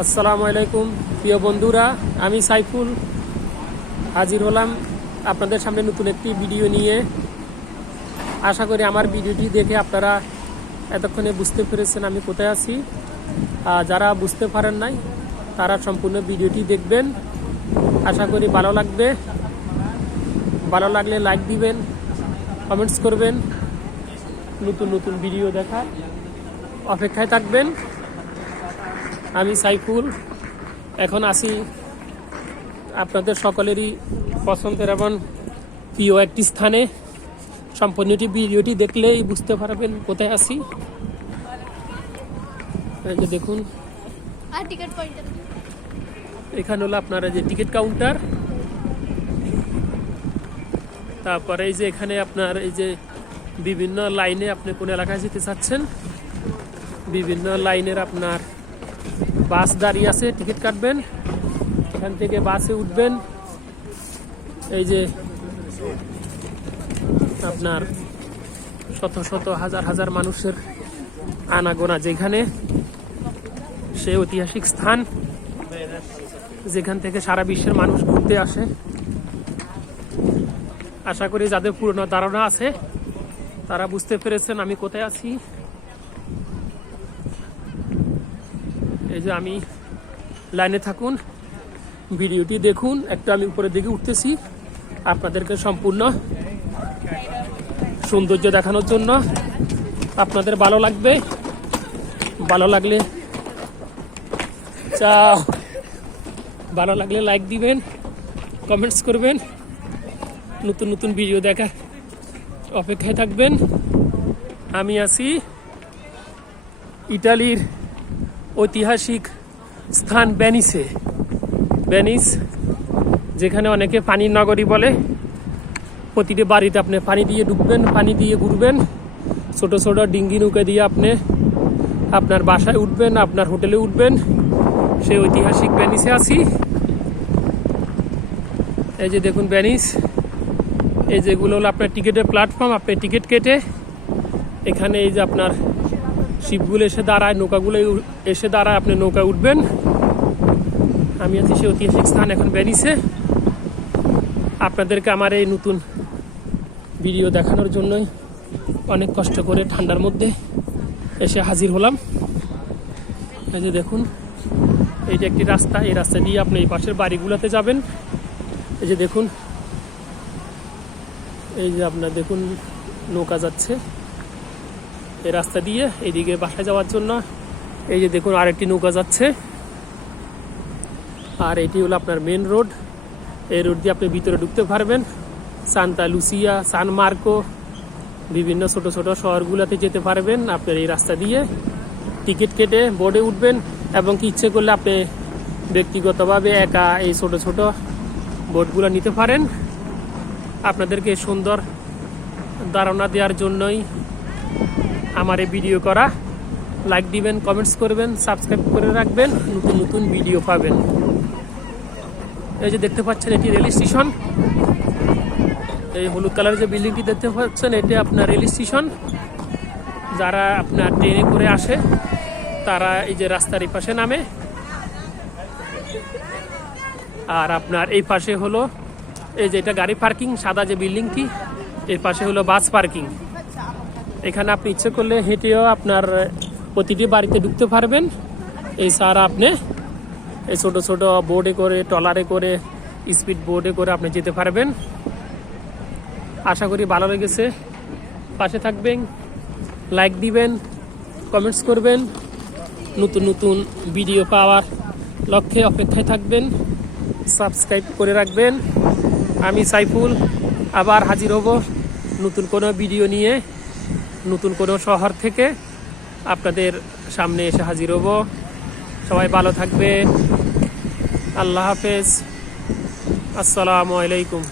আসসালামু আলাইকুম প্রিয় বন্ধুরা, আমি সাইফুল হাজির হলাম আপনাদের সামনে নতুন একটি ভিডিও নিয়ে। আশা করি আমার ভিডিওটি দেখে আপনারা এতক্ষণে বুঝতে পেরেছেন আমি কোথায় আছি। যারা বুঝতে পারেন নাই তারা সম্পূর্ণ ভিডিওটি দেখবেন, আশা করি ভালো লাগবে। ভালো লাগলে লাইক দিবেন, কমেন্টস করবেন, নতুন নতুন ভিডিও দেখার অপেক্ষায় থাকবেন। আমি সাইফুল এখন আছি আপনাদের সকলেরই পছন্দের এবং প্রিয় একটি স্থানে। সম্পূর্ণটি ভিডিওটি দেখলেই বুঝতে পারবেন কোথায় আছি। এই যে দেখুন, এখানে হলো আপনার যে টিকিট কাউন্টার। তারপরে এই যে এখানে আপনার এই যে বিভিন্ন লাইনে আপনি কোন এলাকায় যেতে চাচ্ছেন, বিভিন্ন লাইনের আপনার বাস দাঁড়িয়ে আছে, টিকিট কাটবেন, এখান থেকে বাসে উঠবেন। এই যে আপনার শত শত হাজার হাজার মানুষের আনাগোনা, যেখানে সে ঐতিহাসিক স্থান যেখান থেকে সারা বিশ্বের মানুষ ঘুরতে আসে। আশা করি যাদের পুরনো ধারণা আছে তারা বুঝতে পেরেছেন আমি কোথায় আছি। এই যে আমি লাইনে থাকুন, ভিডিওটি দেখুন। একটু আমি উপরের দিকে উঠতেছি আপনাদেরকে সম্পূর্ণ সৌন্দর্য দেখানোর জন্য। আপনাদের ভালো লাগবে, ভালো লাগলে লাইক দিবেন, কমেন্টস করবেন, নতুন নতুন ভিডিও দেখা অপেক্ষায় থাকবেন। আমি আছি ইটালির ঐতিহাসিক স্থান ভেনিসে। ভেনিস যেখানে অনেকে পানির নগরী বলে। প্রতিটি বাড়িতে আপনি পানি দিয়ে ঢুকবেন, পানি দিয়ে ঘুরবেন, ছোট ছোট ডিঙ্গি নৌকা দিয়ে আপনি আপনার বাসায় উঠবেন, আপনার হোটেলে উঠবেন। সেই ঐতিহাসিক ভেনিসে আছি। এই যে দেখুন ভেনিস, এই যেগুলো হলো আপনার টিকিটের প্ল্যাটফর্ম। আপনি টিকিট কেটে এখানে এই যে আপনার শিপগুলো এসে দাঁড়ায়, নৌকাগুলো এসে দাঁড়ায়, আপনি নৌকা উঠবেন। আমি আছি সেই ঐতিহাসিক স্থান এখন ভেনিসে। আপনাদেরকে আমার এই নতুন ভিডিও দেখানোর জন্যই অনেক কষ্ট করে ঠান্ডার মধ্যে এসে হাজির হলাম। এই যে দেখুন, এইটা একটি রাস্তা, এই রাস্তা দিয়ে আপনি এই পাশের বাড়িগুলোতে যাবেন। এই যে দেখুন, এই যে আপনার দেখুন নৌকা যাচ্ছে এই রাস্তা দিয়ে এইদিকে বাসায় যাওয়ার জন্য। এই যে দেখুন আরেকটি নৌকা যাচ্ছে। আর এটি হলো আপনার মেন রোড। এই রোড দিয়ে আপনি ভিতরে ঢুকতে পারবেন। সান্তা লুসিয়া, সান মার্কো, বিভিন্ন ছোট ছোট শহরগুলোতে যেতে পারবেন আপনার এই রাস্তা দিয়ে। টিকিট কেটে বোর্ডে উঠবেন এবং কি ইচ্ছে করলে আপনি ব্যক্তিগতভাবে একা এই ছোট ছোট বোটগুলো নিতে পারেন। আপনাদেরকে সুন্দর ধারণা দেওয়ার জন্যই আমার এই ভিডিও করা। লাইক দিবেন, কমেন্টস করবেন, সাবস্ক্রাইব করে রাখবেন, নতুন নতুন ভিডিও পাবেন। এই যে দেখতে পাচ্ছেন এটি রেল স্টেশন। এই হলুদ কালারের যে বিল্ডিংটি দেখতে পাচ্ছেন এটি আপনার রেল স্টেশন। যারা আপনার ট্রেনে করে আসে তারা এই যে রাস্তার এই পাশে নামে। আর আপনার এই পাশে হলো এই যে এটা গাড়ি পার্কিং, সাদা যে বিল্ডিংটি, এর পাশে হলো বাস পার্কিং। এখানে আপনি ইচ্ছে করলে হেঁটেও আপনার প্রতিটি বাড়িতে ঢুকতে পারবেন। এই সারা আপনি এই ছোট ছোট বোর্ডে করে, ট্রলারে করে, স্পিড বোর্ডে করে আপনি যেতে পারবেন। আশা করি ভালো লেগেছে। পাশে থাকবেন, লাইক দিবেন, কমেন্টস করবেন, নতুন নতুন ভিডিও পাওয়ার লক্ষ্যে অপেক্ষায় থাকবেন, সাবস্ক্রাইব করে রাখবেন। আমি সাইফুল আবার হাজির হব নতুন কোনো ভিডিও নিয়ে, নতুন কোনো শহর থেকে আপনাদের সামনে এসে হাজির হব। সবাই ভালো থাকবেন। আল্লাহ হাফেজ, আসসালামু আলাইকুম।